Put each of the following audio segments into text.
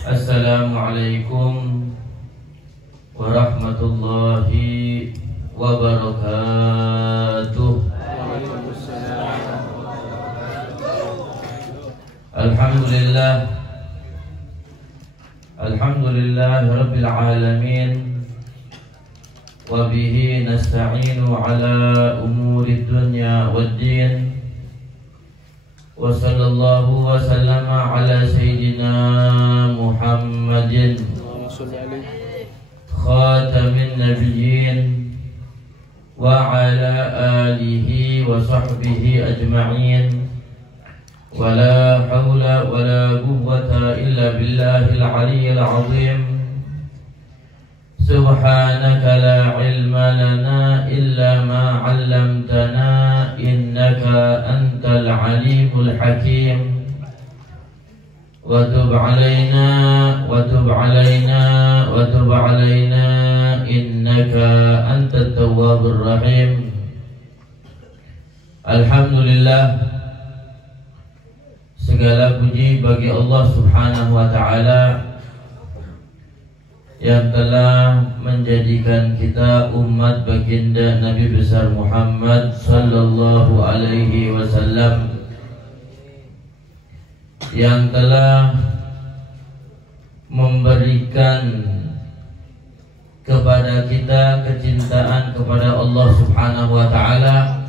Assalamualaikum warahmatullahi wabarakatuh. Alhamdulillah rabbil alamin. Wa bihi nasta'inu ala umuri dunya waddin. Wa sallallahu wa sallama ala sayyidina Muhammadin khatamin nabiyyin wa ala alihi wa sahbihi ajma'in. Wa la hawla wa la quwwata illa billahil aliyyil azim. Subhanaka la ilma lana illa ma 'allamtana innaka antal alimul hakim. Wa tub 'alaina innaka antat tawwabur rahim. Alhamdulillah, segala puji bagi Allah Subhanahu wa taala yang telah menjadikan kita umat baginda Nabi besar Muhammad sallallahu alaihi wasallam, yang telah memberikan kepada kita kecintaan kepada Allah Subhanahu wa taala,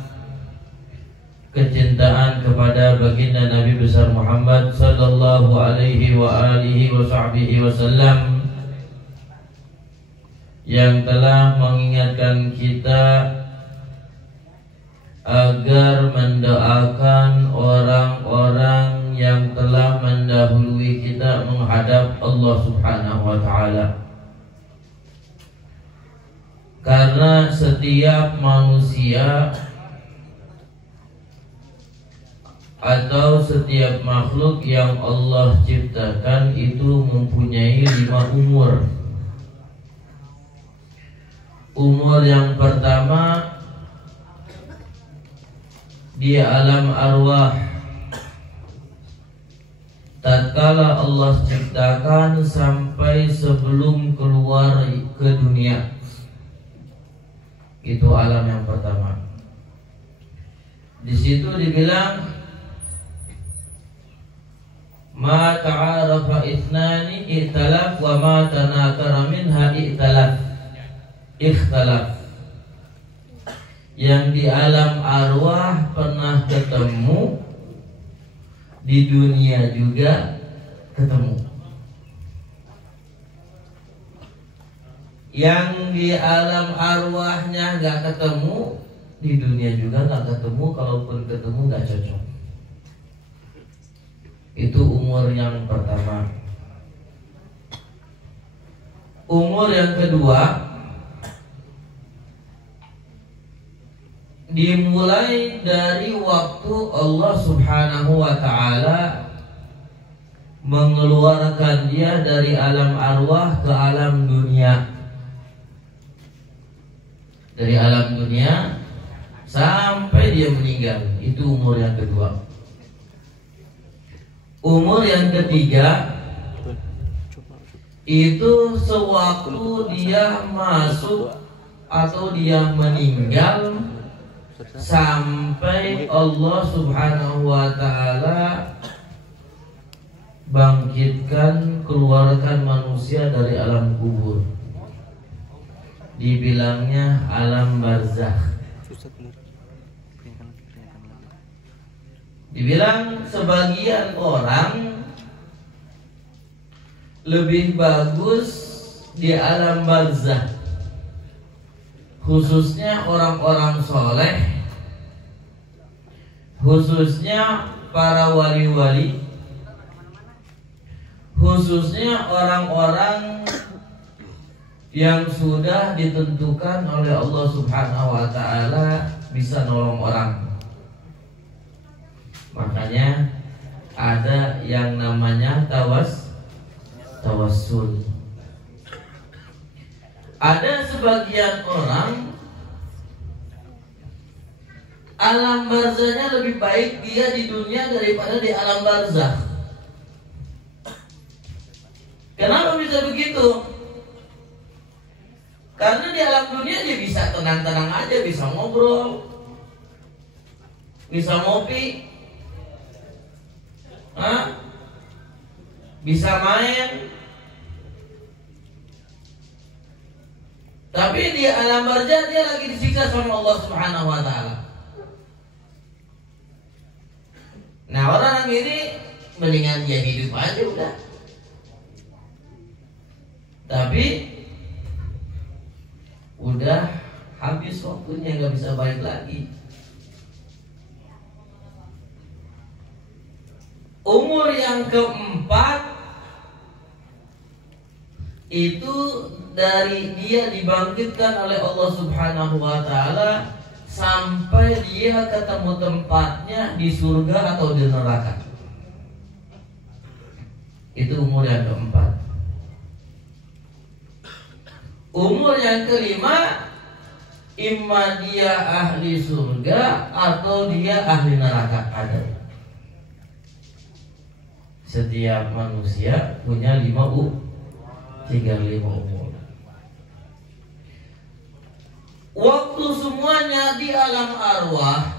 kecintaan kepada baginda Nabi besar Muhammad sallallahu alaihi wa alihi wasallam, yang telah mengingatkan kita agar mendoakan orang-orang yang telah mendahului kita menghadap Allah Subhanahu wa taala. Karena setiap manusia atau setiap makhluk yang Allah ciptakan itu mempunyai 5 umur. Umur yang pertama di alam arwah, tatkala Allah ciptakan sampai sebelum keluar ke dunia. Itu alam yang pertama. Di situ dibilang ma ta'arafa ithnani ikhtalaf wa ma tanakara minha ikhtalaf. Yang di alam arwah pernah ketemu, di dunia juga ketemu. Yang di alam arwahnya gak ketemu, di dunia juga gak ketemu. Kalaupun ketemu gak cocok. Itu umur yang pertama. Umur yang kedua dimulai dari waktu Allah Subhanahu wa ta'ala mengeluarkan dia dari alam arwah ke alam dunia. Dari alam dunia sampai dia meninggal. Itu umur yang kedua. Umur yang ketiga itu sewaktu dia masuk atau dia meninggal sampai Allah Subhanahu wa ta'ala bangkitkan, keluarkan manusia dari alam kubur. Dibilangnya alam barzakh. Dibilang sebagian orang lebih bagus di alam barzakh, khususnya orang-orang soleh, khususnya para wali-wali, khususnya orang-orang yang sudah ditentukan oleh Allah Subhanahu wa ta'ala bisa nolong orang. Makanya ada yang namanya tawassul. Ada sebagian orang alam barzahnya lebih baik dia di dunia daripada di alam barzah. bisa begitu? Karena di alam dunia dia bisa tenang-tenang aja, bisa ngobrol, bisa ngopi, bisa main. Tapi di alam barzah dia lagi disiksa sama Allah Subhanahu wa taala. Nah, orang ini mendingan dia hidup aja udah. Tapi udah habis waktunya, nggak bisa balik lagi. Umur yang keempat itu dari dia dibangkitkan oleh Allah Subhanahu wa taala sampai dia ketemu tempatnya di surga atau di neraka. Itu umur yang keempat. Umur yang kelima, imma dia ahli surga atau dia ahli neraka. Ada. Setiap manusia punya 5 umur. Waktu semuanya di alam arwah,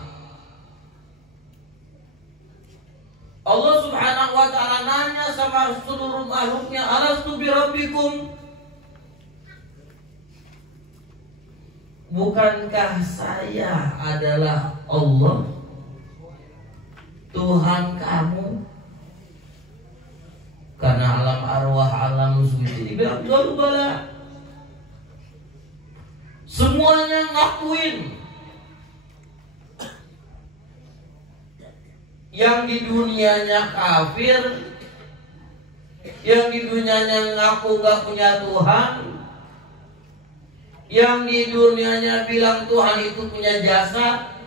Allah Subhanahu wa taala nanya sama seluruh makhluknya, alastu birabbikum? Bukankah saya adalah Allah, Tuhan kamu? Karena alam arwah, alam suci dibilang dulu bala. Semuanya ngakuin. Yang di dunianya kafir, yang di dunianya ngaku gak punya Tuhan, yang di dunianya bilang Tuhan itu punya jasa,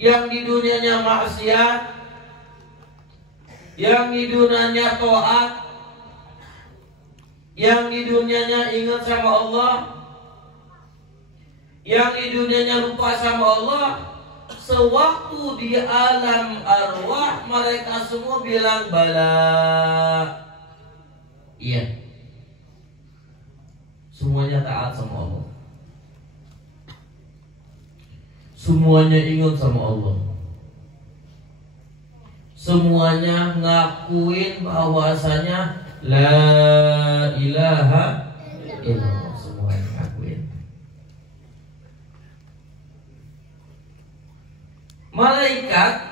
yang di dunianya maksiat, yang di dunianya taat, yang di dunianya ingat sama Allah, yang di dunianya lupa sama Allah. Sewaktu di alam arwah mereka semua bilang bala. Iya, semuanya taat sama Allah, semuanya ingat sama Allah, semuanya ngakuin bahwasanya la ilaha illallah. Semuanya ngakuin. Malaikat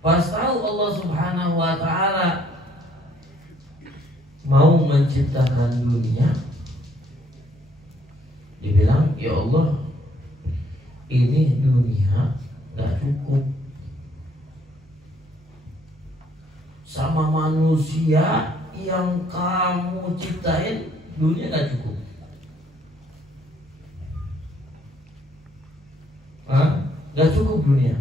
pas tahu Allah Subhanahu wa taala mau menciptakan dunia, dibilang, ya Allah, ini dunia gak cukup sama manusia yang kamu ciptain. Dunia gak cukup. Gak cukup dunia.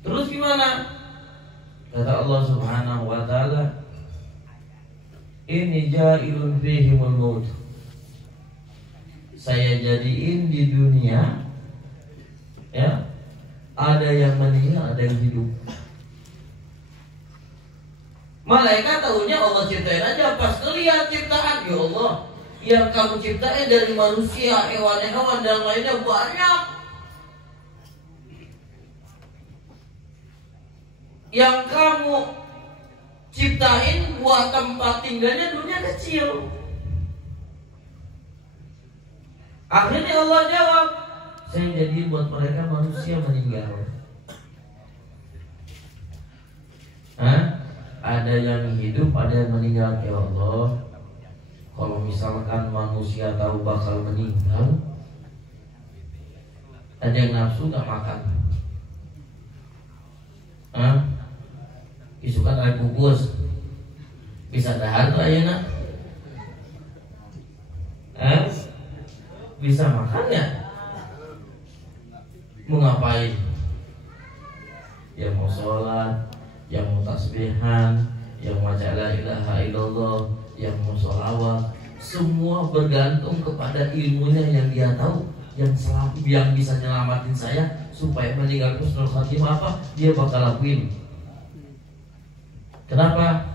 Terus gimana? Kata Allah Subhanahu wa taala, ini ja'ilun fihimul maut. Saya jadiin di dunia, ya, ada yang meninggal, ada yang hidup. Malaikat tahunya Allah ciptain aja. Pas ngelihat ciptaan, ya Allah, yang kamu ciptain dari manusia, hewan-hewan dan lainnya banyak. Yang kamu ciptain buat tempat tinggalnya dunia kecil. Akhirnya Allah jawab, saya jadi buat mereka manusia meninggal. Ada yang hidup, ada yang meninggal. Ya Allah, kalau misalkan manusia tahu bakal meninggal, ada yang nafsu gak makan. Isukan air bungkus bisa dahar tuh ayeuna. Bisa makan ya? Mau ngapain? Yang mau sholat, yang mau tasbihan, yang mau baca la ilaha illallah, yang mau sholawat, semua bergantung kepada ilmunya yang dia tahu, yang bisa nyelamatin saya supaya meninggal husnul khatimah apa? Dia bakal lakuin. Kenapa?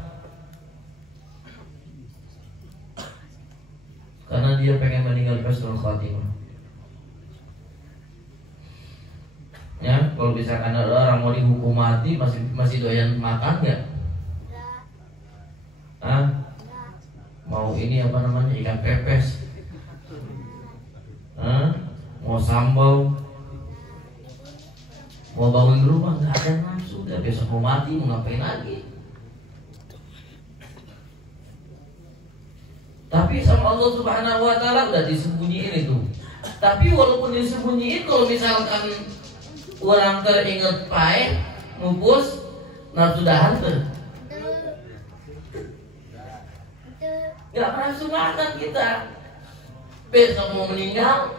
Karena dia pengen meninggal husnul khatimah. Ya, kalau misalkan ada orang mau dihukum mati masih doyan makan nggak? Hah? Mau ini apa namanya, ikan pepes? Hah? Mau sambal? Mau bangun rumah, nggak ada nafsu. Udah besok mau mati, mau ngapain lagi? Tapi sama Allah Subhanahu Wa Taala udah disembunyiin itu. Tapi walaupun disembunyiin, kalau misalkan orang teringat pahit, mupus, nafsu dahar tuh. Gak nafsu makan kita. Besok mau meninggal,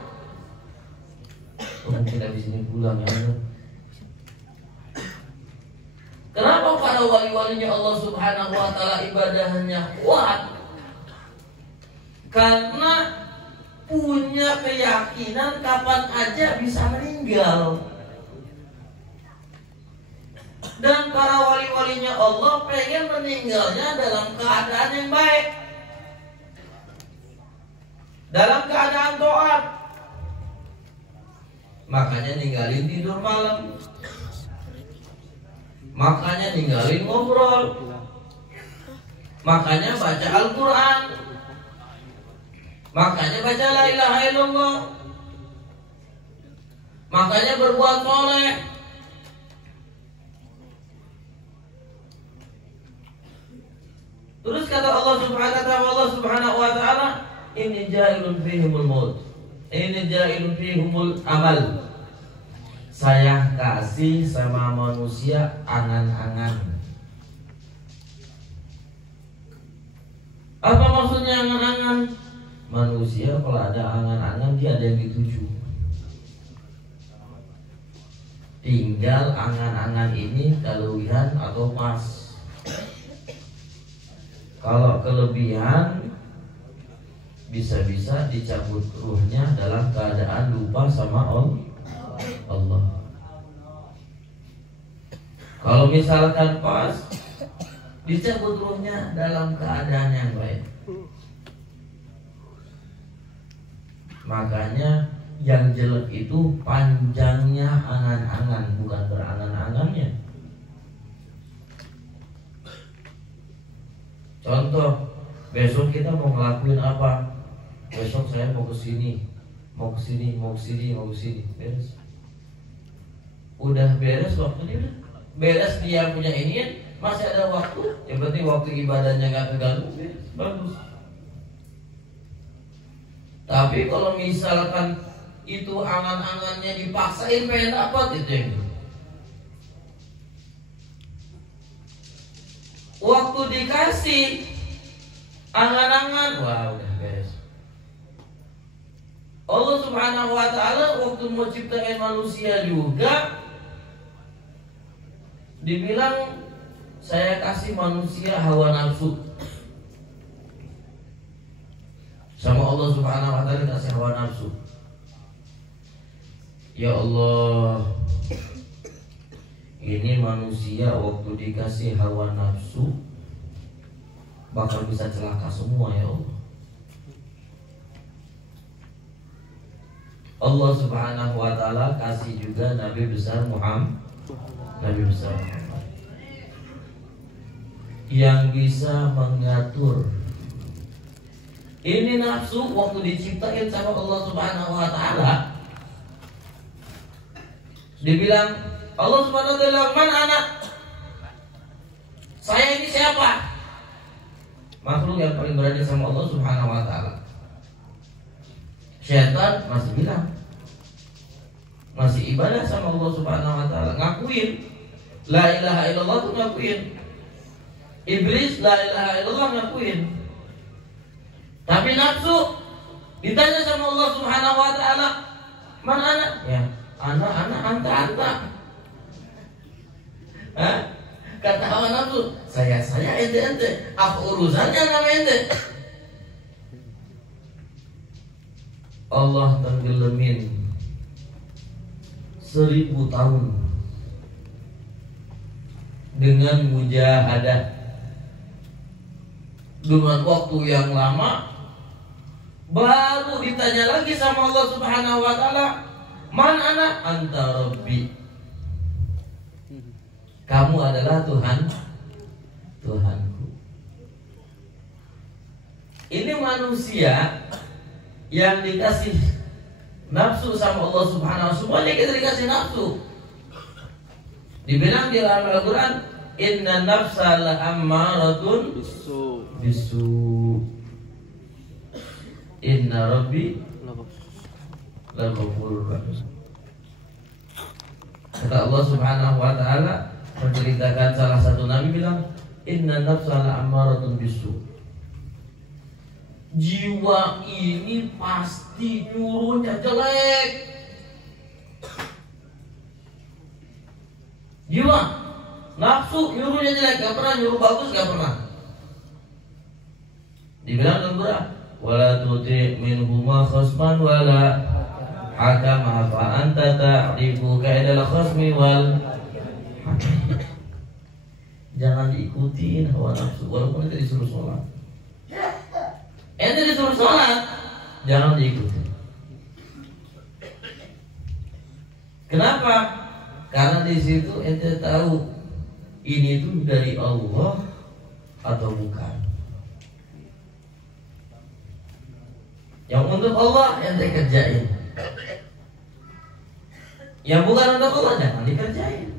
mungkin habis ini pulang ya Allah. Kenapa para wali-walinya Allah Subhanahu Wa Taala ibadahnya kuat? Karena punya keyakinan kapan aja bisa meninggal. Dan para wali-walinya Allah pengen meninggalnya dalam keadaan yang baik, dalam keadaan taat. Makanya ninggalin tidur malam, makanya ninggalin ngobrol, makanya baca Al-Quran, makanya baca la ilaha illallah, makanya berbuat soleh. Terus kata Allah Subhanahu Wa Taala, ini ja'ilun fihimul maut, ini ja'ilun fihimul amal. Saya kasih sama manusia angan-angan. Apa maksudnya angan-angan? Manusia kalau ada angan-angan dia ada yang dituju. Tinggal angan-angan ini kelebihan atau pas. Kalau kelebihan, bisa-bisa dicabut ruhnya dalam keadaan lupa sama Allah. Kalau misalkan pas, dicabut ruhnya dalam keadaan yang baik. Makanya yang jelek itu panjangnya angan-angan, bukan berangan-angannya. Contoh, besok kita mau ngelakuin apa? Besok saya mau kesini, mau kesini, mau kesini, mau kesini. Beres. Udah beres waktunya, udah beres. Dia punya ini, masih ada waktu. Yang penting waktu ibadahnya nggak keganggu, beres, bagus. Tapi kalau misalkan itu angan-angannya dipaksain pengen dapat, itu yang waktu dikasih angan-angan, wah udah beres. Allah Subhanahu Wa Taala waktu mau ciptain manusia juga dibilang, saya kasih manusia hawa nafsu. Sama Allah Subhanahu Wa Taala kasih hawa nafsu. Ya Allah, ini manusia waktu dikasih hawa nafsu bakal bisa celaka semua ya Allah. Allah Subhanahu Wa Taala kasih juga Nabi besar Muhammad, Nabi besar Muhammad yang bisa mengatur ini nafsu waktu diciptain sama Allah Subhanahu Wa Taala. Dibilang Allah Subhanahu Wa Taala, "Man anak?" Saya ini siapa? Makhluk yang paling berani sama Allah Subhanahu Wa Taala. Syaitan masih bilang, masih ibadah sama Allah Subhanahu Wa Taala, ngakuin la ilaha illallah tuh ngakuin. Iblis la ilaha illallah ngakuin. Tapi nafsu ditanya sama Allah Subhanahu Wa Taala, "Man anak?" Ya, anak anta. Hah? Kata hawa nafsu, saya ente. Apa urusannya sama ente? Allah tenggelamin 1000 tahun dengan mujahadah, dengan waktu yang lama, baru ditanya lagi sama Allah Subhanahu wa taala, "Man ana?" "Anta Rabbi." Kamu adalah Tuhanku. Ini manusia yang dikasih nafsu sama Allah Subhanahu wa taala. Semuanya kita dikasih nafsu. Dibilang di dalam Al-Quran, "Inna nafsa la'ammaratun bisu. Inna Rabbi laghafurur rahim." Kata Allah Subhanahu wa taala menceritakan salah satu nabi bilang, "Inna nafsa la'ammaratun bisu." Jiwa ini pasti nyuruhnya jelek. Jiwa nafsu nyuruhnya jelek, gak pernah nyuruh bagus, gak pernah. Dibilang dalam Quran, "Wala tuti' minhuma khasman wala hakama fa anta ta'rifu ka'idal khasmi wal hakam." Jangan diikutin hawa nafsu walaupun itu disuruh sholat. Ente disuruh sholat, jangan diikuti. Kenapa? Karena di situ ente tahu ini tuh dari Allah atau bukan. Yang untuk Allah ente kerjain, yang bukan untuk Allah jangan dikerjain.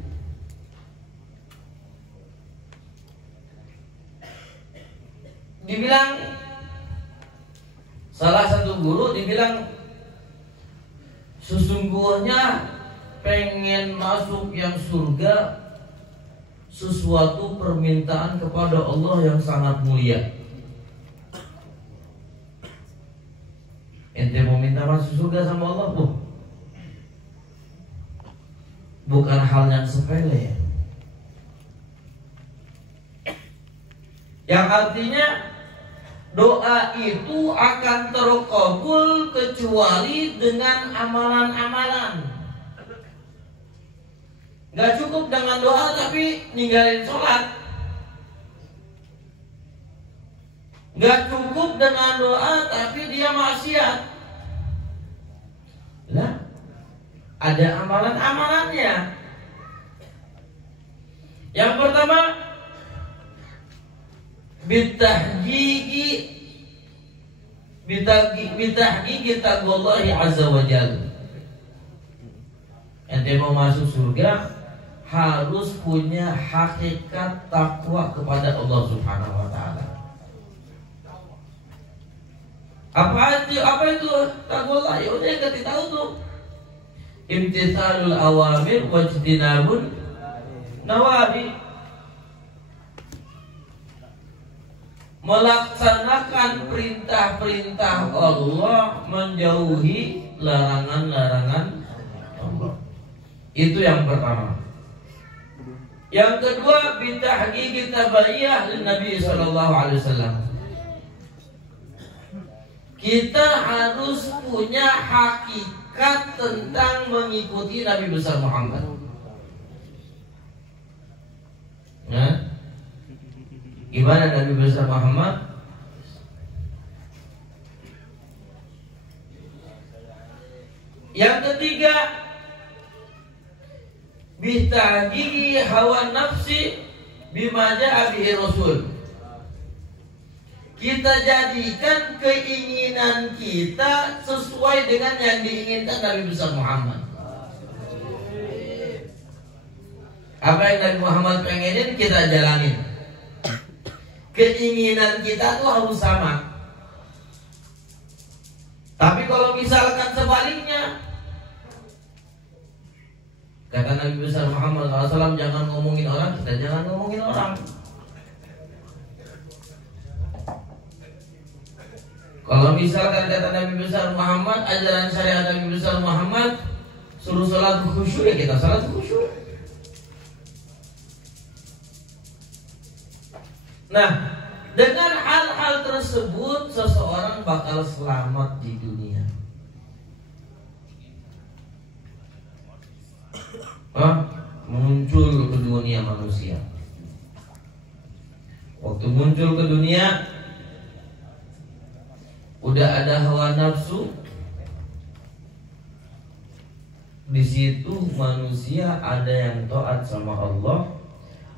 Dibilang salah satu guru dibilang, sesungguhnya pengen masuk yang surga sesuatu permintaan kepada Allah yang sangat mulia. Ente mau minta masuk surga sama Allah, bukan hal yang sepele, yang artinya doa itu akan terkabul kecuali dengan amalan-amalan. Gak cukup dengan doa tapi ninggalin sholat. Gak cukup dengan doa tapi dia maksiat. Lah, ada amalan-amalannya. Yang pertama, bitahqiqi taqwallahi azza wa jalla. Ente mau masuk surga harus punya hakikat takwa kepada Allah Subhanahu wa taala. Apa itu takwa? Ya udah kita tahu tuh. Imtithalul awamir wajtinabun nawahi. Melaksanakan perintah-perintah Allah, menjauhi larangan-larangan Allah. Itu yang pertama. Yang kedua, bitahqiqi tabaiyah lin Nabi sallallahu alaihi wasallam. Kita harus punya hakikat tentang mengikuti Nabi besar Muhammad. Nah, gimana Nabi besar Muhammad? Yang ketiga, bitahqiqi hawa nafsi bima ja'a bihi Rasul. Kita jadikan keinginan kita sesuai dengan yang diinginkan Nabi besar Muhammad. Apa yang Nabi Muhammad pengenin kita jalanin. Keinginan kita tuh harus sama. Tapi kalau misalkan sebaliknya, kata Nabi besar Muhammad SAW, jangan ngomongin orang, kita jangan ngomongin orang. Kalau misalkan kata Nabi besar Muhammad, ajaran syariat Nabi besar Muhammad suruh salat khusyuk, ya kita salat khusyuk. Nah, dengan hal-hal tersebut seseorang bakal selamat di dunia. muncul ke dunia manusia. Waktu muncul ke dunia, udah ada hawa nafsu. Di situ manusia ada yang taat sama Allah,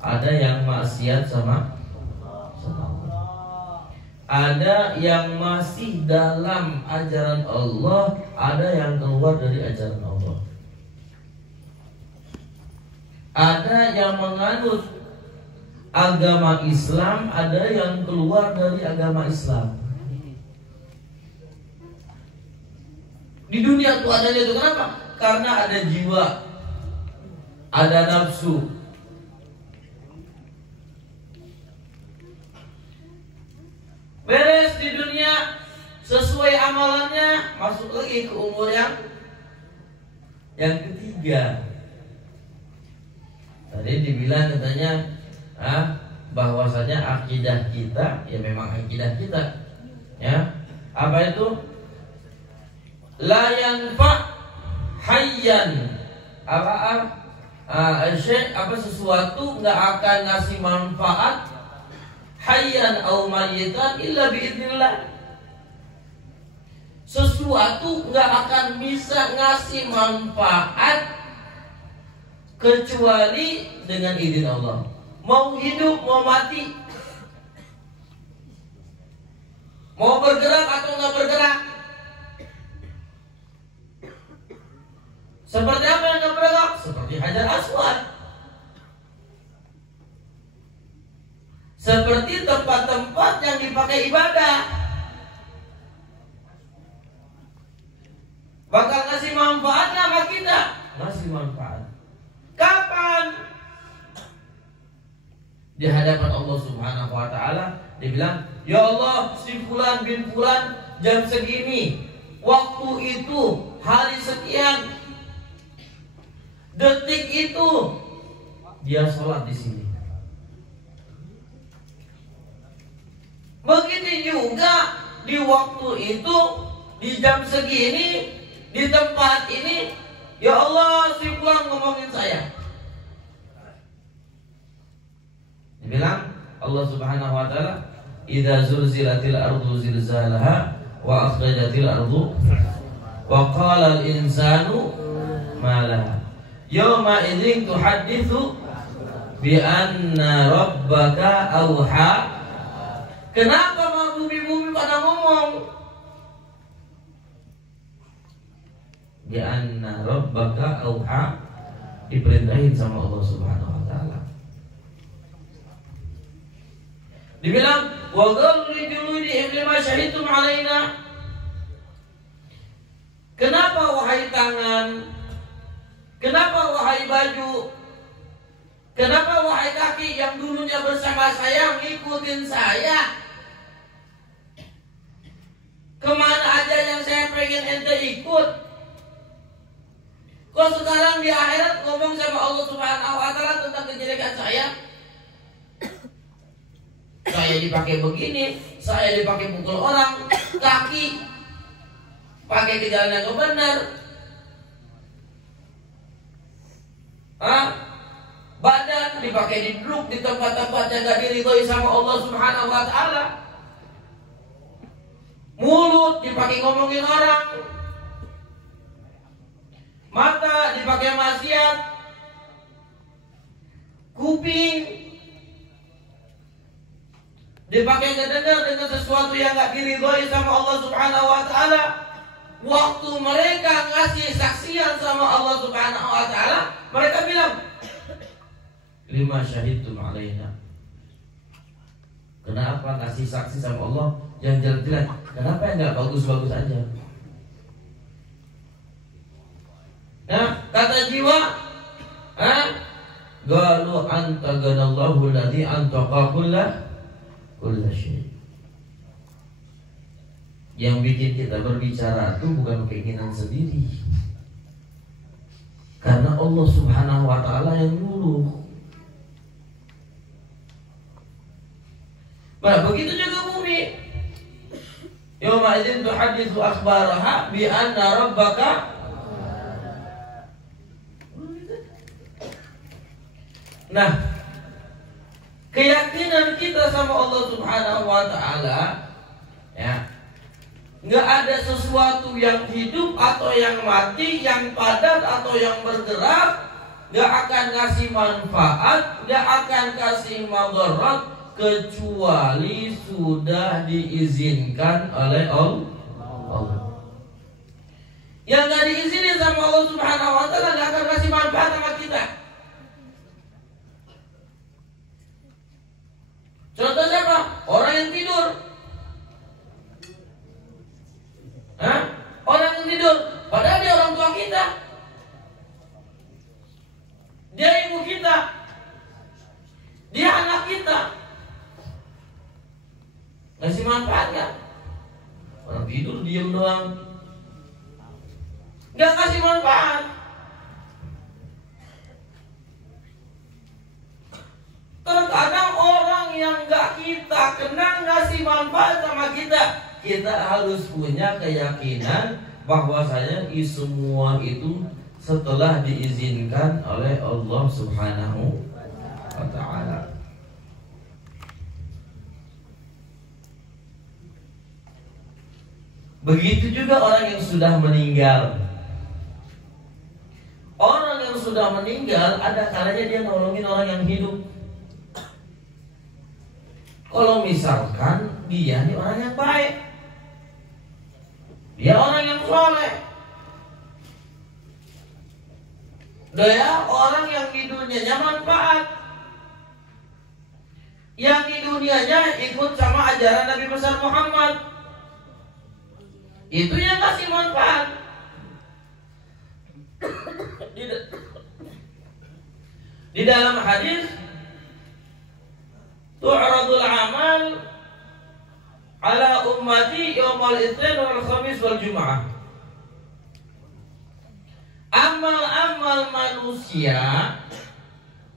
ada yang maksiat sama Allah. Ada yang masih dalam ajaran Allah, ada yang keluar dari ajaran Allah. Ada yang menganut agama Islam, ada yang keluar dari agama Islam. Di dunia itu adanya itu kenapa? Karena ada jiwa, ada nafsu. Beres di dunia, sesuai amalannya, masuk lagi ke umur yang ketiga. Tadi dibilang katanya bahwasanya akidah kita ya memang akidah kita, ya. Apa itu? La yanfa hayyan sesuatu nggak akan ngasih manfaat hayyan au mayyitan illa biidznillah. Sesuatu nggak akan bisa ngasih manfaat kecuali dengan izin Allah. Mau hidup, mau mati, mau bergerak atau nggak bergerak. Seperti apa yang nggak bergerak? Seperti Hajar Aswad, seperti tempat-tempat yang dipakai ibadah. Bakal ngasih manfaat sama kita? Ngasih manfaat. Kapan? Di hadapan Allah Subhanahu wa taala, dia bilang, "Ya Allah, si fulan bin fulan jam segini, waktu itu, hari sekian, detik itu dia sholat di sini." Begitu juga di waktu itu, di jam segini, di tempat ini, ya Allah, si fulan ngomongin saya. Dibilang Allah Subhanahu wa taala, "Idza zulzilatil ardu zilzalaha wa akhrajatil ardu wa qala al insanu ma laha yawma idzin tuhadditsu bi anna rabbaka auha." Kenapa bumi-bumi pada ngomong? Bi anna rabbaka auha, diperintahin sama Allah Subhanahu wa taala. Dibilang, "Wa gharri juludihim lima syahidtum alaina." Kenapa wahai tangan? Kenapa wahai baju? Kenapa wahai kaki yang dulunya bersama saya, ngikutin saya? Kemana aja yang saya pengen ente ikut? Kok sekarang di akhirat ngomong sama Allah Subhanahu wa taala tentang kejelekan saya? Saya dipakai begini, saya dipakai pukul orang, kaki pakai ke jalan yang benar, badan dipakai duduk di tempat-tempat yang gak diridhoi sama Allah Subhanahu wa taala, mulut dipakai ngomongin orang, mata dipakai maksiat, kuping dipakai ngedengar dengan sesuatu yang gak diridhoi sama Allah Subhanahu wa taala. Waktu mereka ngasih saksian sama Allah Subhanahu wa taala, mereka bilang, "Lima syahidtum alaina." Kenapa ngasih saksi sama Allah yang jelek-jelek? Kenapa yang gak bagus-bagus aja? Nah, kata jiwa, Galu anta ganallahu alladhi antaqa kulla syai'. Yang bikin kita berbicara itu bukan keinginan sendiri, karena Allah Subhanahu wa taala yang nyuruh. Nah, begitu juga bumi. Yauma idzin tuhadditsu akhbaraha bi anna rabbaka. Nah, keyakinan kita sama Allah Subhanahu wa taala, ya, nggak ada sesuatu yang hidup atau yang mati, yang padat atau yang bergerak, nggak akan ngasih manfaat, nggak akan kasih madarat kecuali sudah diizinkan oleh Allah. Yang nggak diizinin sama Allah Subhanahu wa taala nggak akan kasih manfaat sama kita. Contoh siapa? Orang yang tidur. Hah? Orang yang tidur, padahal dia orang tua kita. Dia ibu kita. Dia anak kita. Ngasih manfaat gak? Orang tidur diem doang, gak kasih manfaat. Terkadang orang yang gak kita kenal ngasih manfaat sama kita. Kita harus punya keyakinan bahwasanya semua itu setelah diizinkan oleh Allah Subhanahu wa ta'ala. Begitu juga orang yang sudah meninggal. Orang yang sudah meninggal ada kalanya dia nolongin orang yang hidup. Kalau misalkan dia ini orang yang baik, dia orang yang soleh, dia orang yang di dunianya manfaat, yang di dunianya ikut sama ajaran Nabi besar Muhammad, itu yang kasih manfaat. Di dalam hadis, tu'radul amal ala ummati yawmal itsnin wal khamis wal jum'ah. Amal-amal manusia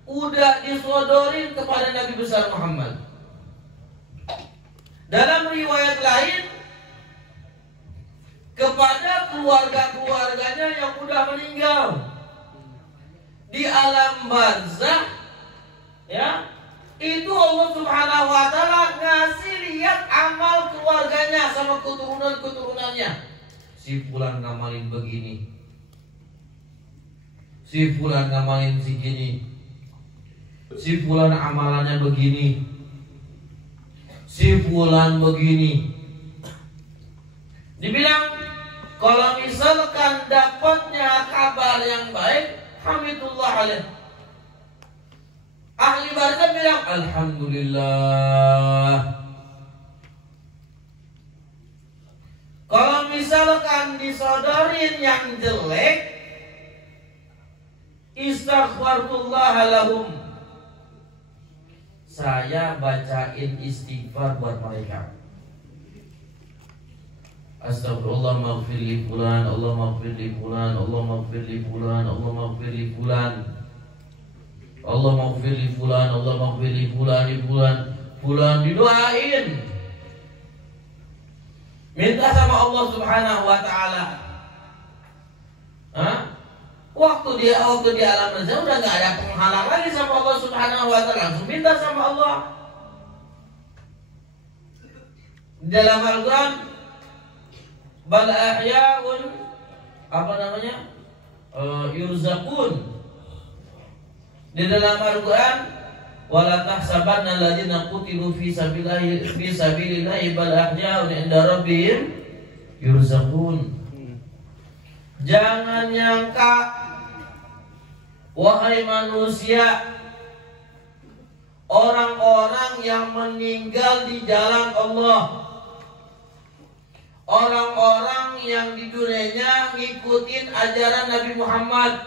udah disodorin kepada Nabi besar Muhammad. Dalam riwayat lain, kepada keluarga-keluarganya yang udah meninggal di alam barzakh, ya, itu Allah Subhanahu wa taala ngasih lihat amal keluarganya sama keturunan-keturunannya. Si fulan ngamalin begini, si fulan ngamalin segini, si fulan amalannya begini, si fulan begini. Dibilang kalau misalkan dapatnya kabar yang baik, hamdulillah alaih. Ahli barzakh bilang alhamdulillah. Kalau misalkan disodorin yang jelek, istaghfarullah lahum, saya bacain istighfar buat mereka. Astagfirullah maghfir li fulan, Allah maghfir li fulan, Allah maghfir li fulan, Allah maghfir li fulan, Allah maghfir li fulan, Allah maghfir li fulan, li fulan, fulan didoain. Minta sama Allah Subhanahu wa taala. Waktu dia alam barzakh udah enggak ada penghalang lagi sama Allah Subhanahu wa taala, langsung minta sama Allah. Dalam Al-Qur'an, bal ahya'un, apa namanya, yurzaqun. Di dalam Al-Quran, wala tahsabanna alladziina qutilu fi sabilillahi bal ahya'un 'inda rabbihim yurzaqun. Jangan nyangka, wahai manusia, orang-orang yang meninggal di jalan Allah, orang-orang yang di dunianya ngikutin ajaran Nabi Muhammad,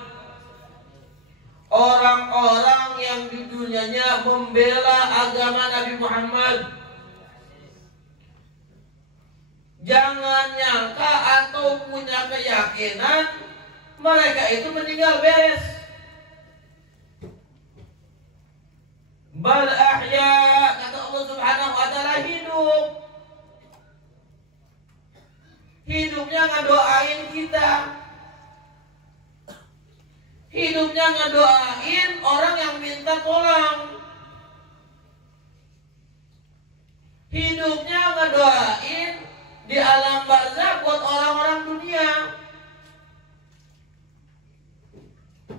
orang-orang yang di dunianya membela agama Nabi Muhammad, jangan nyangka atau punya keyakinan mereka itu meninggal beres. Bal ahya, kata Allah Subhanahu wa taala, hidup. Hidupnya ngedoain kita, hidupnya ngedoain orang yang minta minta tolong. Hidupnya ngedoain di alam barzakh buat orang-orang dunia.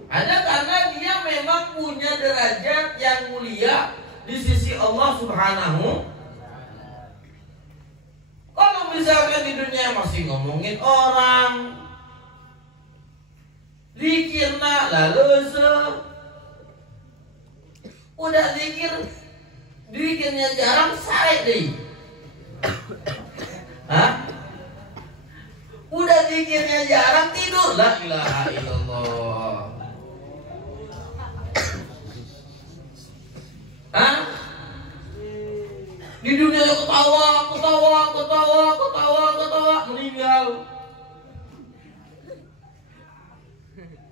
Ada karena dia memang punya derajat yang mulia di sisi Allah Subhanahu. Kalau misalkan di dunia masih ngomongin orang, zikirna lalu udah zikirnya jarang saya deh. Hah? Udah zikirnya jarang tidur. La ilaha illallah. Hah? Di dunia ketawa, meninggal.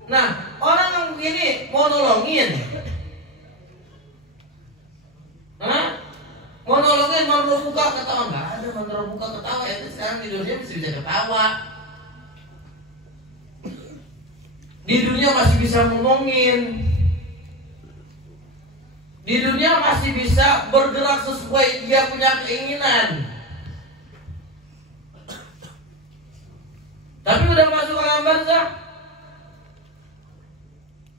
Nah, orang yang begini mau nolongin. Hah? Mau nolongin, mau buka ketawa. Nggak ada mau buka ketawa. Itu sekarang di dunia bisa ketawa. Di dunia masih bisa ngomongin. Di dunia masih bisa bergerak sesuai dia punya keinginan. Tapi udah masuk alam barzakh,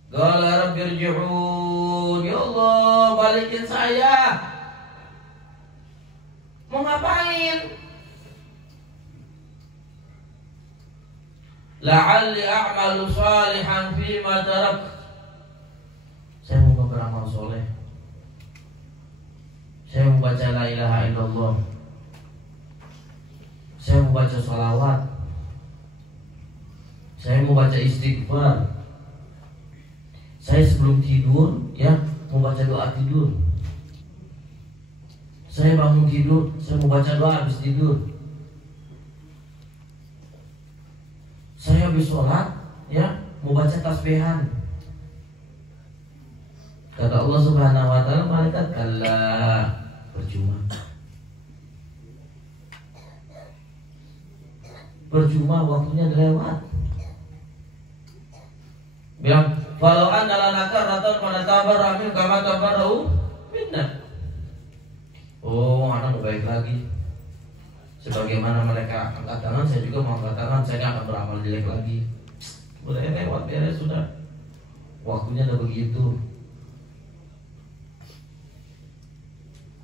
qala rabbi irji'un, ya Allah balikin saya. Mau ngapain? La'alli a'malu salihan fima tarak. Saya mau beramal soleh. Saya mau baca la ilaha illallah. Saya mau baca salawat. Saya mau baca istighfar. Saya sebelum tidur ya mau baca doa tidur. Saya bangun tidur, saya mau baca doa habis tidur. Saya habis sholat ya mau baca tasbihan. Kata Allah Subhanahu wa taala, malaikat kalla, percuma. Percuma, waktunya lewat. Bilang, "Falau anna lana karatan fa natabarra min kama tabarra'u minna." Oh, anak baik lagi. Sebagaimana mereka angkat tangan, saya juga mau angkat tangan. Saya nggak akan beramal jelek lagi. Udah lewat, beres sudah. Waktunya udah begitu.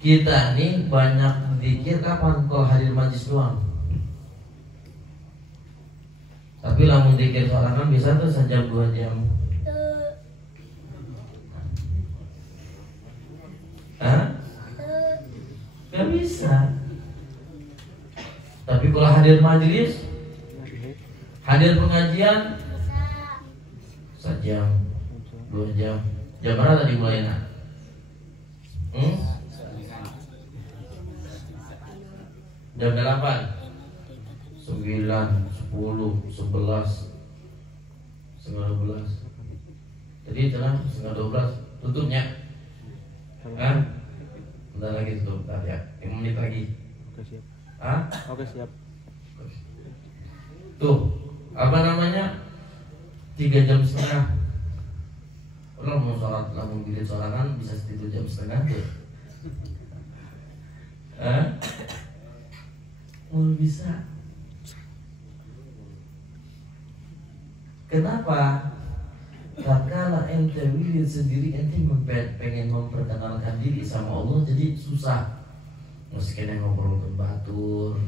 Kita nih banyak zikir kapan? Kalau hadir majlis doang. Tapi lamun zikir sorangan bisa tuh sejam 2 jam. Hah? Gak bisa. Tapi kalau hadir majlis, hadir pengajian, sejam, 2 jam. Jam berapa tadi mulainya? Jam 8, 9, 10, 11, setengah 12. Jadi tenang, setengah 12 tutupnya. Kan? Bentar lagi tutup, bentar ya, 5 menit lagi. Oke siap. Hah? Oke siap. Tuh, apa namanya? 3 jam setengah. Kalau mau sholat, lamun bilik sholangan bisa 1 jam setengah tuh. Hah? Mau bisa. Kenapa? Karena ente wirid sendiri, ente pengen memperkenalkan diri sama Allah, jadi susah. Masih kena ngobrol ke batur,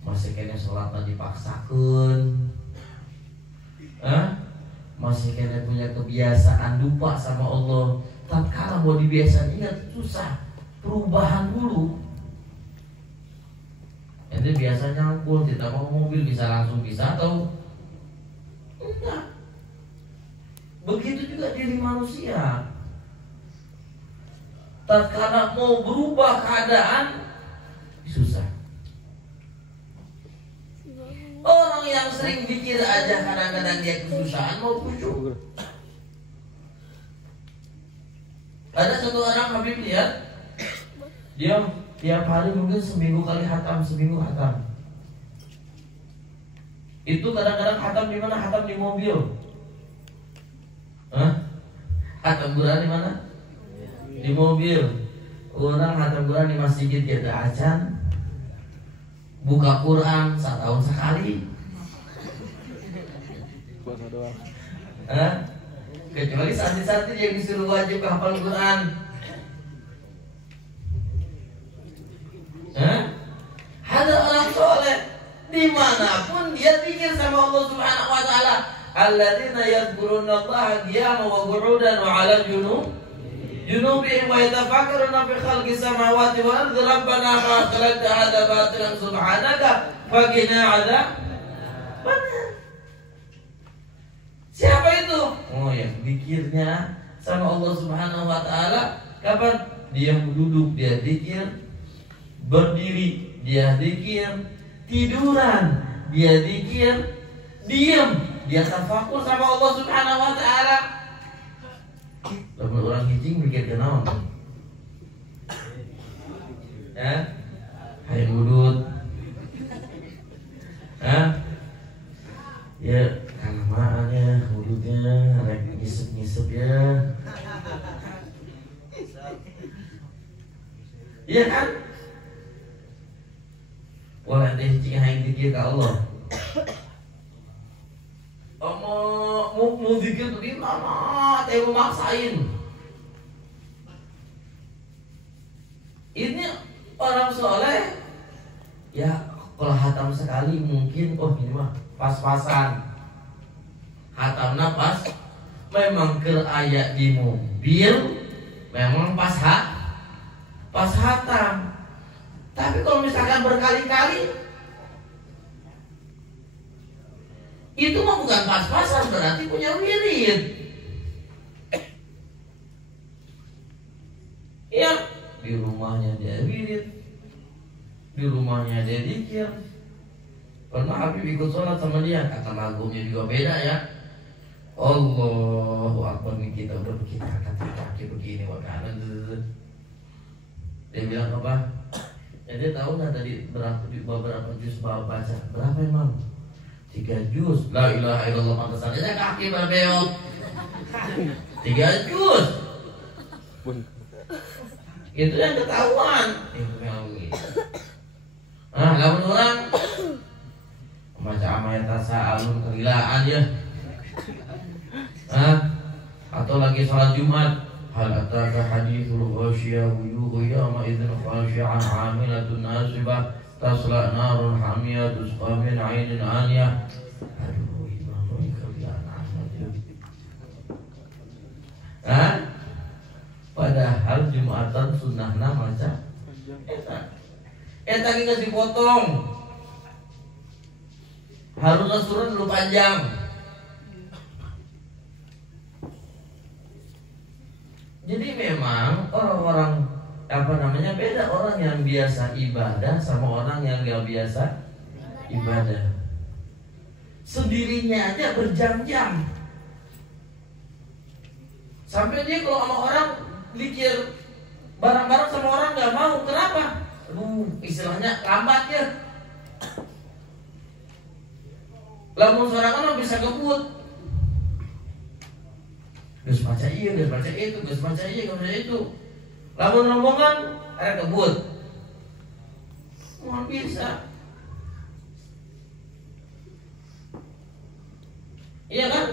masih kena sholat dipaksakan, masih kena punya kebiasaan lupa sama Allah. Tatkala mau dibiasakan ingat susah, perubahan dulu. Ente biasanya ngangkul, kita mau mobil bisa langsung bisa atau enggak? Begitu juga diri manusia. Tatkala mau berubah keadaan susah. Orang yang sering dikira aja kadang-kadang dia kesusahan mau khusyuk. Ada satu orang Habib lihat, dia tiap hari mungkin seminggu kali hatam, seminggu hatam. Itu kadang-kadang hatam di mana? Hatam di mobil. Hatam Quran di mana? di mobil. Orang hatam Quran di masjid kita acan. Buka Quran setahun sekali. Puasa doang. Kecuali santri-santri yang disuruh wajib hafal Quran. Ada orang soleh dimanapun dia zikir sama Allah Subhanahu Wa Taala. Alladzina yadhkuruna Allah qiyaman wa qu'udan wa 'ala junubihim wa yatafakkaruna fi khalqis samawati wal ardi rabbana ma khalaqta hadza batilan subhanaka faqina 'adzaban. Siapa itu? Oh ya, zikirnya sama Allah Subhanahu Wa Taala. Kapan? Dia duduk dia zikir, berdiri dia zikir, tiduran dia zikir, diam dia tafakur sama Allah Subhanahu Wa Taala. Lamun orang hijing mikir kenaon? Hayang wudud. Ya, kelamaan ya wududnya, rek ngisep-ngisep ya. Iya kan? Wala teh hijing hayang zikir ka Allah. Mau zikir tuh di mana? Teh memaksain. Ini orang soleh, ya kalau hatam sekali mungkin, oh ini mah pas-pasan. Hatamna pas, memang ke aya di mobil, memang pas hatam. Tapi kalau misalkan berkali-kali, itu mah bukan pas-pasan, berarti punya wirid. Ya, di rumahnya dia wirid, di rumahnya dia zikir. Pernah Habib ikut sholat sama dia, kata lagumnya juga beda ya. Allahu Akbar, kita udah begini, kaki begini, wakanan. Dia bilang apa? Ya, dia tahu nggak tadi beberapa juz baca? Berapa emang? 3 juz. La ilaha illallah, pantesan aja kaki berbeot. 3 juz. Itu yang ketahuan. Lamun orang membaca amayat tasa'alun kegilaan ya. Atau lagi sholat Jumat, hal ataka hadithul ghasyiyah wujuhu yawma idzin khashi'an 'amilatun nasibah tasla narun hamiyah tusqa min 'ainin 'aniyah. Aduh, ini kegilaan amat ya. Padahal Jumatan sunnahna maca eta ge geus dipotong. Harusnya surun dulu panjang. Jadi memang orang-orang beda orang yang biasa ibadah sama orang yang gak biasa ibadah. Sendirinya aja berjam-jam. Sampai dia kalau sama orang zikir bareng-bareng sama orang gak mau. Kenapa? Istilahnya lambat ya. Lamun sorangan bisa ngebut. Geus baca ieu, geus baca itu, geus baca ieu, geus baca itu. Lamun rombongan ada kebut. Mau bisa. Iya kan?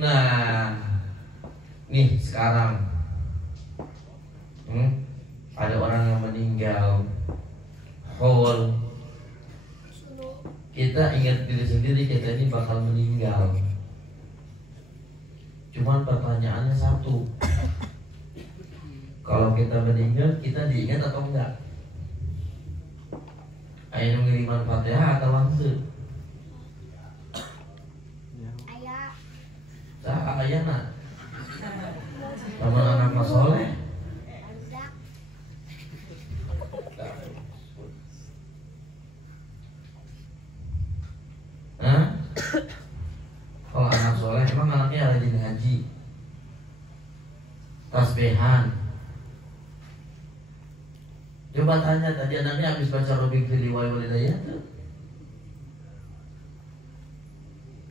Nah, nih sekarang ada orang yang meninggal, haul. Kita ingat diri sendiri, kita ini bakal meninggal. Cuman pertanyaannya satu, kalau kita meninggal, kita diingat atau enggak? Ayo ngiriman Fatihah atau langsung? Sah ayana. Sama anak mas soleh. Kalau anak soleh, emang anaknya rajin ngaji, tasbihan. Coba tanya tadi anaknya habis baca Robik Fili Walidayah tuh.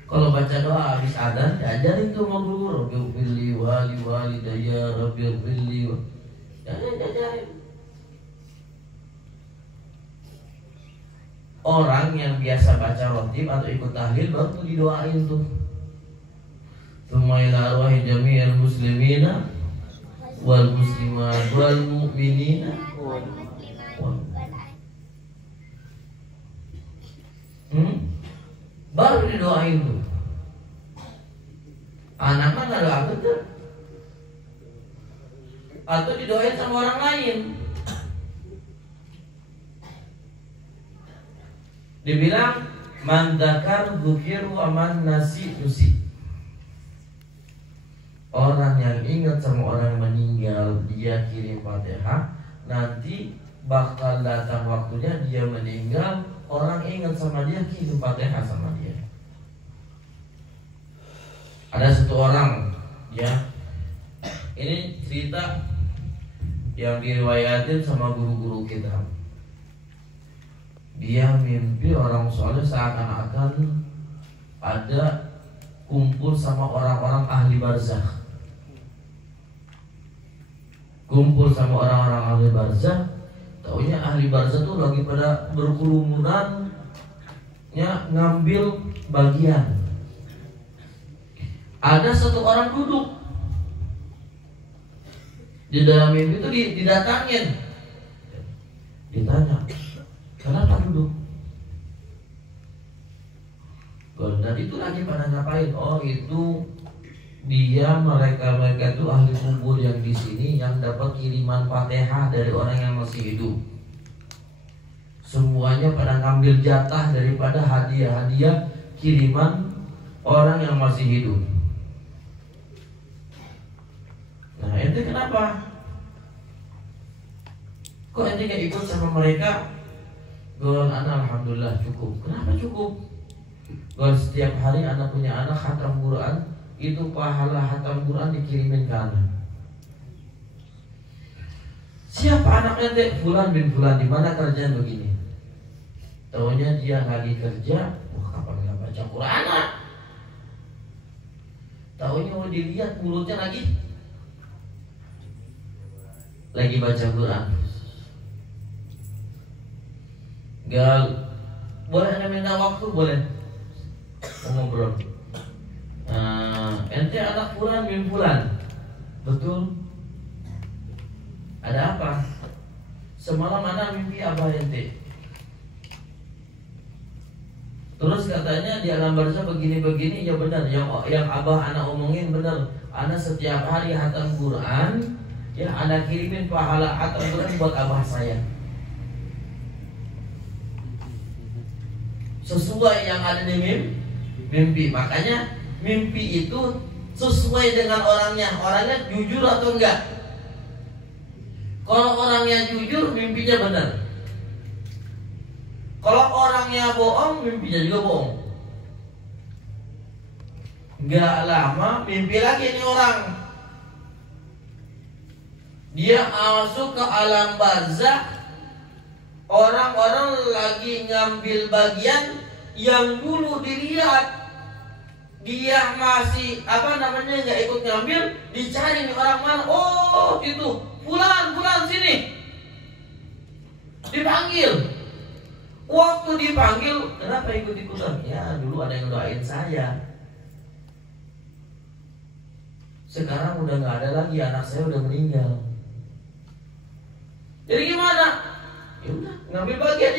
Kalau baca doa habis adzan, diajarin tuh sama guru Robik Fili Walidayah, Robik Fili. Jajarin. Orang yang biasa baca rotib atau ikut tahlil baru tuh didoain tuh. Tsumma ila arwahi jami'il muslimina wal muslimat wal mu'minina baru didoain tuh. Anak mah nggak doain tuh. Atau didoain sama orang lain. Dibilang man dzakar dzukir wa man nasi nusi. Orang yang ingat sama orang yang meninggal, dia kirim Fatihah, nanti bakal datang waktunya dia meninggal, orang ingat sama dia, kirim Fatihah sama dia. Ada satu orang, ya, ini cerita yang diriwayatin sama guru-guru kita. Dia mimpi orang soleh seakan-akan ada kumpul sama orang-orang ahli barzakh. Kumpul sama orang-orang ahli barzakh. Taunya ahli barzakh tuh lagi pada berkerumunan ngambil bagian. Ada satu orang duduk di dalam mimpi itu didatangin, ditanya, kenapa duduk? Dan itu lagi pada ngapain? Oh itu mereka itu ahli kubur yang di sini yang dapat kiriman Fatihah dari orang yang masih hidup. Semuanya pada ngambil jatah daripada hadiah-hadiah kiriman orang yang masih hidup. Nah ente kenapa? Kok ente gak ikut sama mereka? Gon anak alhamdulillah cukup. Kenapa cukup? Gon setiap hari anak punya anak khatam Quran, itu pahala khatam Quran dikirimin ke anak. Siapa anak ente? Fulan bin Fulan. Di mana kerjaan begini? Taunya dia lagi kerja. Wah kapan gak baca Quran? Taunya mau dilihat mulutnya lagi baca Quran. Gal, boleh anda minta waktu? Boleh. Mau ngobrol. Ente anak Fulan bin Fulan. Betul. Ada apa? Semalam anak mimpi abah ente. Terus katanya di alam barzakh begini-begini. Ya benar. Yang abah anak omongin benar. Anak setiap hari khatam Quran. Ya, anak kirimin pahala khatam Quran buat abah saya. Sesuai yang ada di mimpi. Makanya mimpi itu sesuai dengan orangnya. Orangnya jujur atau enggak. Kalau orangnya jujur, mimpinya benar. Kalau orangnya bohong, mimpinya juga bohong. Enggak lama, mimpi lagi ini orang. Dia masuk ke alam barzakh. Orang-orang lagi ngambil bagian yang dulu dilihat dia masih nggak ikut ngambil, dicari nih orang mana. Oh itu Fulan sini. Dipanggil. Waktu dipanggil, kenapa ikut-ikutan? Ya dulu ada yang doain saya. Sekarang udah nggak ada lagi, anak saya udah meninggal. Jadi gimana? Ya udah, ngambil bagian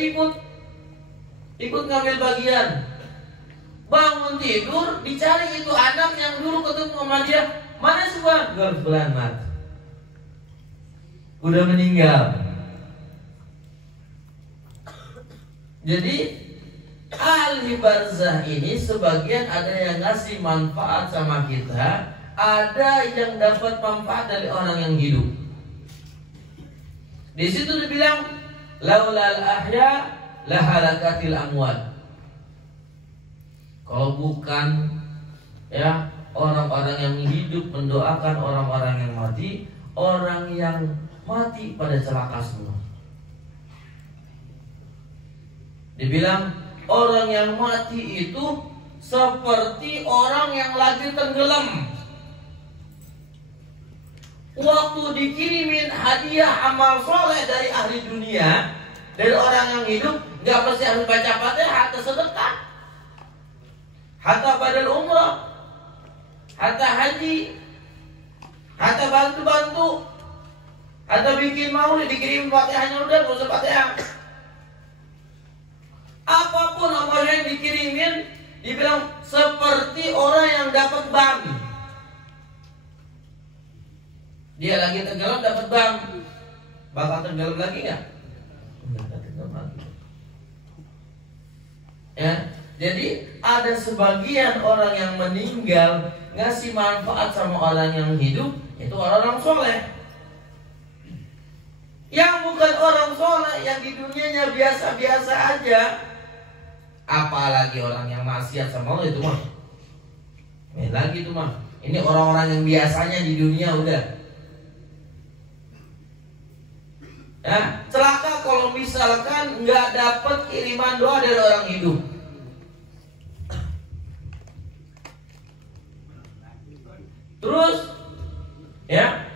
ikut ngambil bagian. Bangun tidur, dicari itu anak yang dulu ketemu sama dia. Mana sih bang? Gak sebelah mati. Udah meninggal. Jadi ahli barzakh ini sebagian ada yang ngasih manfaat sama kita, ada yang dapat manfaat dari orang yang hidup. Di situ dibilang laulal ahya lahalakatil amwat. Kalau bukan ya orang-orang yang hidup mendoakan orang-orang yang mati, orang yang mati pada celaka semua. Dibilang orang yang mati itu seperti orang yang lagi tenggelam. waktu dikirimin hadiah amal soleh dari ahli dunia, dari orang yang hidup, nggak mesti harus baca Fatihah, hatta sedekah, hatta badal umrah, hatta haji, hatta bantu-bantu, hatta bikin maulid dikirim Fatihahnya udah, nggak usah Fatihah. Apapun amal yang dikirimin, dibilang seperti orang yang dapat bank. Dia lagi tenggelam dapat bank, bakal tenggelam lagi nggak? Nggak tenggelam lagi. Ya, jadi ada sebagian orang yang meninggal ngasih manfaat sama orang yang hidup, itu orang-orang soleh. Yang bukan orang soleh, yang di dunianya biasa-biasa aja, apalagi orang yang maksiat sama Allah itu mah. Ini lagi itu mah. Ini orang-orang yang biasanya di dunia udah. Ya, celaka kalau misalkan nggak dapat kiriman doa dari orang hidup. Terus, ya,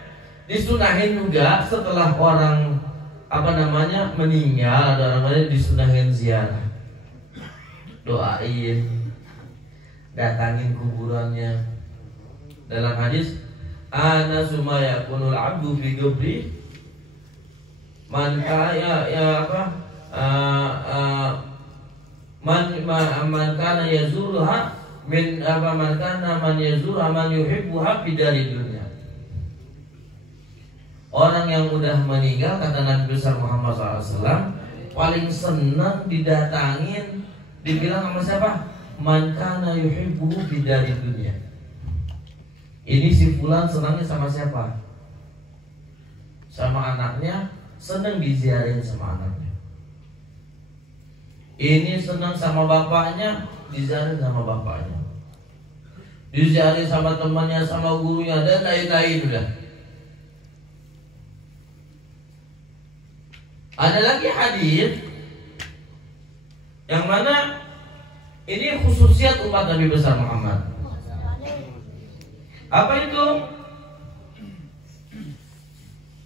disunahin juga setelah orang meninggal, ada orang disunahin ziarah, doain, datangin kuburannya. Dalam hadis, ana sumaya kunul abdu fi qabri man man kana yazurha min man kana man yazurha man yuhibbuha fi dari dunia. Orang yang udah meninggal, kata Nabi besar Muhammad SAW, paling senang didatangin, dibilang sama siapa? Man kana yuhibbuhu fi dari dunia. Ini si fulan senangnya sama siapa? Sama anaknya, senang diziarin sama anaknya. Ini senang sama bapaknya, diziarin sama bapaknya. Diziarin sama temannya, sama gurunya, dan lain-lain udah. Ada lagi hadis yang mana ini khususiat umat Nabi besar Muhammad. Apa itu?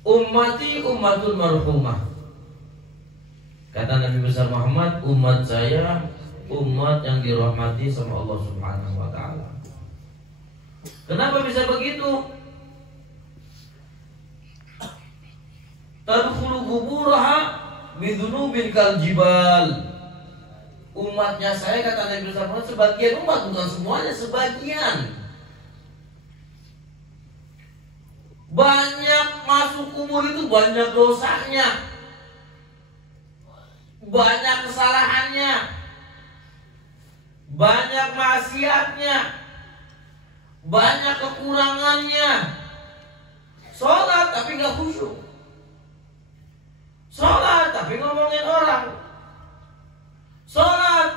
Ummati ummatul marhumah. Kata Nabi besar Muhammad, umat saya umat yang dirahmati sama Allah Subhanahu wa taala. Kenapa bisa begitu? Tadkhulu quburaha bidunubin kal jibal. Umatnya saya, kata Nabi besar Muhammad, sebagian umat, bukan semuanya, sebagian. Banyak masuk kubur itu banyak dosanya, banyak kesalahannya, banyak maksiatnya, banyak kekurangannya. Sholat tapi gak khusyuk, sholat tapi ngomongin orang, sholat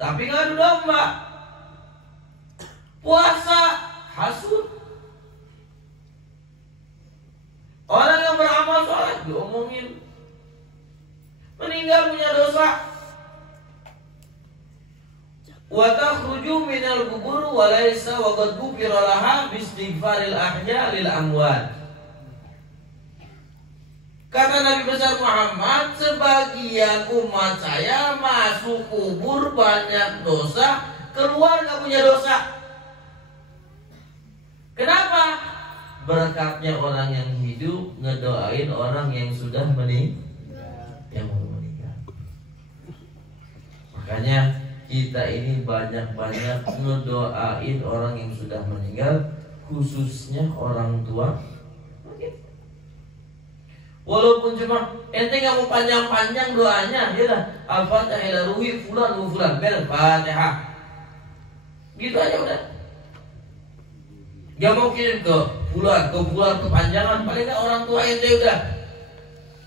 tapi ngadu domba, puasa hasud. Orang yang beramal soleh diomongin, meninggal punya dosa. Wa takhruju minal qubur wa laysa wa qad ghufira laha bi istighfaril ahya lil amwat. Kata Nabi besar Muhammad, sebagian umat saya masuk kubur banyak dosa, keluar gak punya dosa. Kenapa? Berkatnya orang yang hidup ngedoain orang yang sudah yang mau meninggal. Makanya kita ini banyak-banyak ngedoain orang yang sudah meninggal, khususnya orang tua. Walaupun cuma ente nggak mau panjang-panjang doanya, ya dah Al-Fatihah ila ruhi fulan wa fulan bil Fatihah. Gitu aja udah. Gak mau kirim ke bulan kepanjangan, paling gak orang tua ente udah,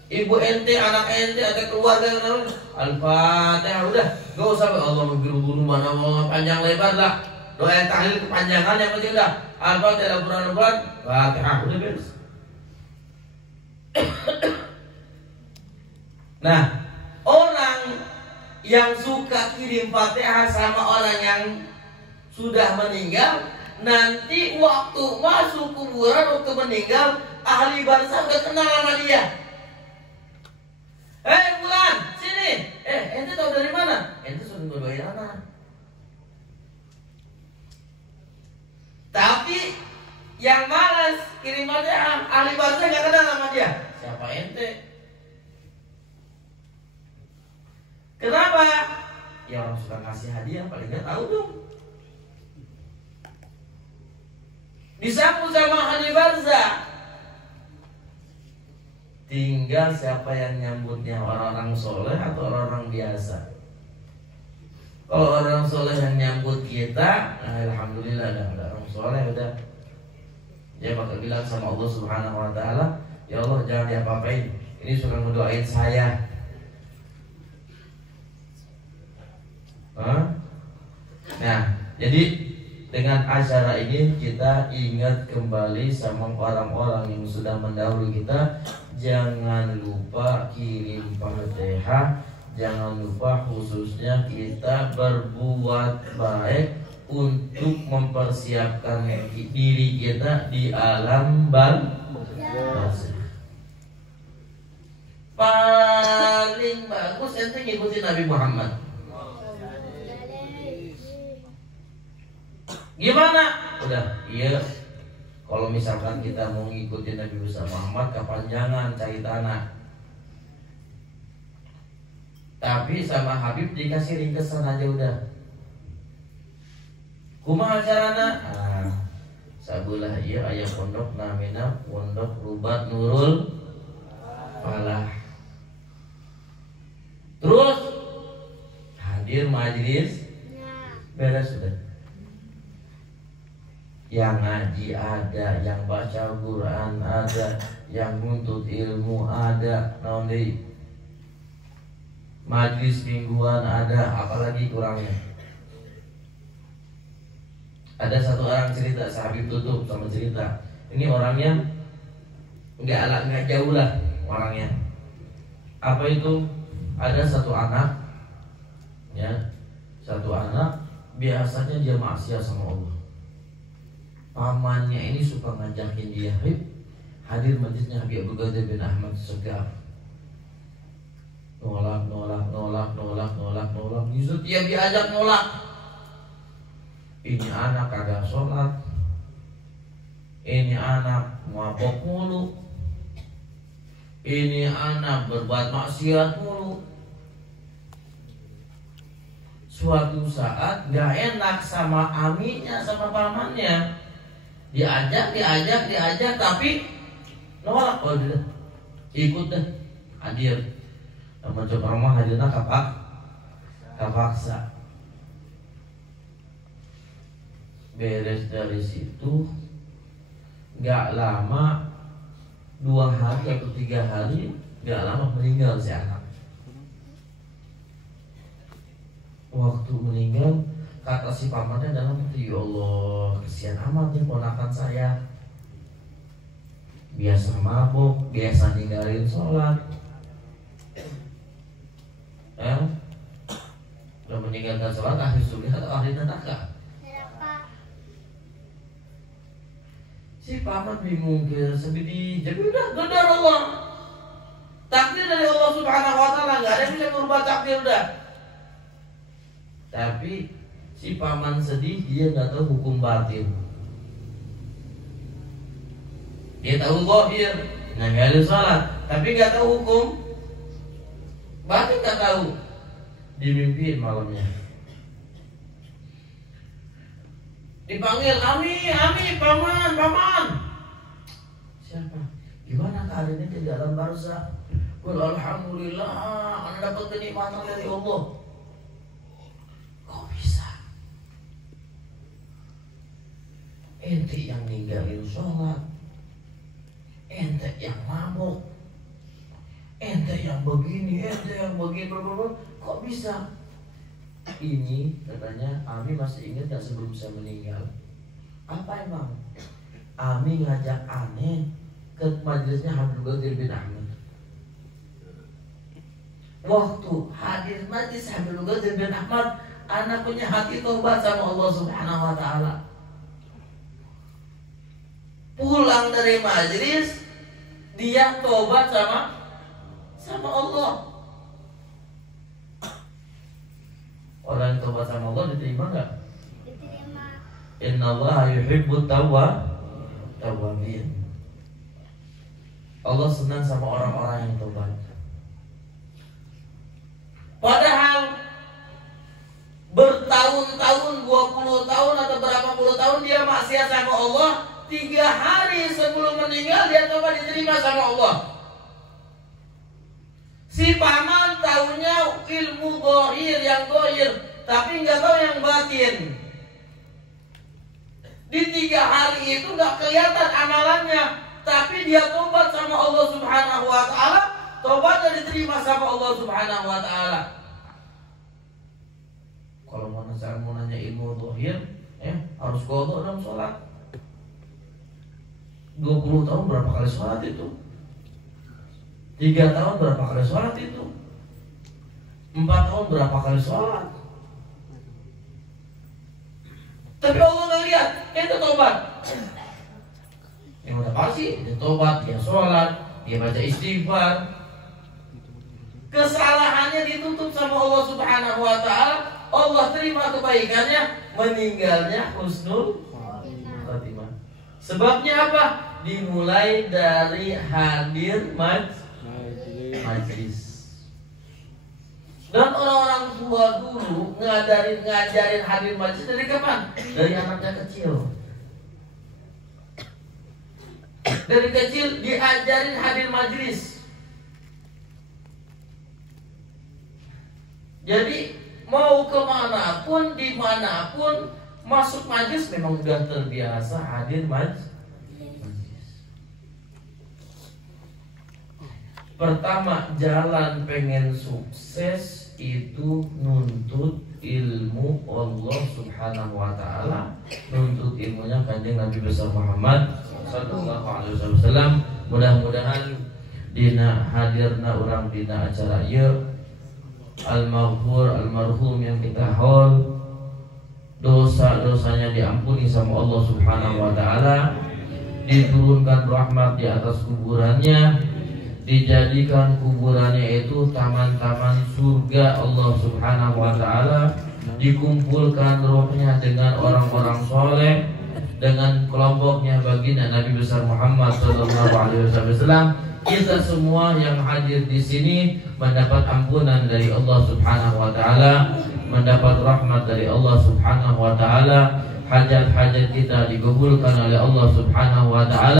ibu ente, anak ente, ada keluarga yang Al-Fatihah udah, gak usah Allah memburu-buru mana mau panjang lebar lah, doa yang tahlil kepanjangan yang penting udah Al-Fatihah bulan Fatihah udah beres. Nah, orang yang suka kirim Fatihah sama orang yang sudah meninggal, nanti waktu masuk kuburan, waktu meninggal, ahli barzakh gak kenal sama dia. Bulan, sini. Ente tahu dari mana? Ente sudah ngedoain anak. Tapi yang malas kirimannya ahli barzakh gak kenal sama dia. Siapa ente? Kenapa? Ya orang suka ngasih hadiah, paling gak tahu dong. Disambut sama ahli barzakh. Tinggal siapa yang nyambutnya, orang-orang soleh atau orang-orang biasa. Kalau orang soleh yang nyambut kita, alhamdulillah ada orang soleh udah. Dia bakal bilang sama Allah Subhanahu Wa Taala, ya Allah jangan diapa-apain. Ini sudah mendoain saya. Nah, jadi dengan acara ini kita ingat kembali sama orang-orang yang sudah mendahului kita. Jangan lupa kirim Fatihah. Jangan lupa khususnya kita berbuat baik untuk mempersiapkan diri kita di alam barzakh. Paling bagus ente ngikutin Nabi Muhammad. Gimana? Udah, iya. Kalau misalkan kita mau ngikutin Nabi Muhammad, kepanjangan cari tanah. Tapi sama Habib dikasih ringkesan aja udah. Kumaha carana? Sabulah iya aya pondok namina Pondok Rubat Nurul Falah. Terus hadir majelis beres sudah. Yang ngaji ada, yang baca Quran ada, yang nuntut ilmu ada, naon deui? Majlis mingguan ada, apalagi kurangnya. Ada satu orang cerita, Habib tutup sama cerita. Ini orangnya nggak jauh lah orangnya. Apa itu? Ada satu anak, ya, satu anak biasanya dia maksiat sama Allah. Pamannya ini suka ngajakin dia, hadir majlisnya Habib Abdul Qadir bin Ahmad Segaf. Nolak. Justru dia diajak nolak. Ini anak kagak sholat. Ini anak mabok mulu. Ini anak berbuat maksiat mulu. Suatu saat gak enak sama aminya, sama pamannya. Diajak, tapi nolak. Oh dia ikut deh, hadir. Mencoba rumah hadirnya kapaksa. Beres dari situ, gak lama 2 hari atau 3 hari, gak lama meninggal si anak. Waktu meninggal, kata si pamannya dalam hati, ya Allah, kesian amat nih ponakan saya. Biasa mabuk, biasa ninggalin sholat. Udah meninggalkan sholat, ahli surga atau ahli neraka? Si paman bingung kira sebidi, jadi udah gedar Allah. Takdir dari Allah Subhanahu Wa Taala, nggak ada yang bisa merubah takdir udah. Tapi si paman sedih, dia nggak tahu hukum batin. Dia tahu zahir, ninggalin sholat, tapi nggak tahu hukum batin, nggak tahu. Dimimpiin malamnya, dipanggil, Ami, paman. Siapa? Gimana keadaannya di dalam barzakh? Alhamdulillah, anda dapat kenikmatan dari Allah. Kok bisa? Ente yang ninggalin sholat, ente yang mabuk, ente yang begini, kok bisa? Ini katanya Ami masih ingat gak sebelum saya meninggal? Apa emang? Ami ngajak aneh ke majelisnya Habib Qadir bin Ahmad. Waktu hadir majlis Habib Qadir bin Ahmad, anak punya hati taubat sama Allah Subhanahu Wa Taala. pulang dari majelis dia tobat sama Allah. Orang yang tobat sama Allah diterima nggak? Diterima. Innallaha yuhibbut tawwabin. Allah senang sama orang-orang yang tobat. Padahal bertahun-tahun, 20 tahun atau berapa puluh tahun dia maksiat sama Allah, 3 hari sebelum meninggal dia tobat diterima sama Allah. Si paman tahunya ilmu zahir yang zahir, tapi nggak tahu yang batin. Di 3 hari itu nggak kelihatan amalannya, tapi dia tobat sama Allah Subhanahu wa taala, tobatnya diterima sama Allah Subhanahu wa taala. Kalau mau nanya ilmu zahir, harus qadha dalam sholat. 20 tahun berapa kali sholat itu? 3 tahun berapa kali sholat itu? 4 tahun berapa kali sholat? Tapi Allah nggak lihat, itu tobat. Yang udah pasti, dia tobat, dia sholat, dia baca istighfar. Kesalahannya ditutup sama Allah Subhanahu wa taala. Allah terima kebaikannya, meninggalnya husnul khatimah. Sebabnya apa? Dimulai dari hadir majlis. Dan orang-orang tua dulu ngajarin hadir majlis dari kapan? Dari anaknya kecil. Dari kecil diajarin hadir majlis. Jadi mau kemanapun, dimanapun masuk majlis memang sudah terbiasa hadir majlis. Pertama, jalan pengen sukses itu nuntut ilmu Allah Subhanahu wa taala, nuntut ilmunya Kanjeng Nabi besar Muhammad sallallahu alaihi wasallam. Mudah-mudahan dina hadirna urang dina acara ieu al-maghfur al-marhum yang kita haul dosa-dosanya diampuni sama Allah Subhanahu wa taala, diturunkan rahmat di atas kuburannya, dijadikan kuburannya itu taman-taman surga Allah Subhanahu wa taala, dikumpulkan rohnya dengan orang-orang soleh, dengan kelompoknya baginda Nabi besar Muhammad sallallahu alaihi wasallam. Kita semua yang hadir di sini mendapat ampunan dari Allah Subhanahu wa taala, mendapat rahmat dari Allah Subhanahu wa taala, hajat-hajat kita dikabulkan oleh Allah Subhanahu wa taala.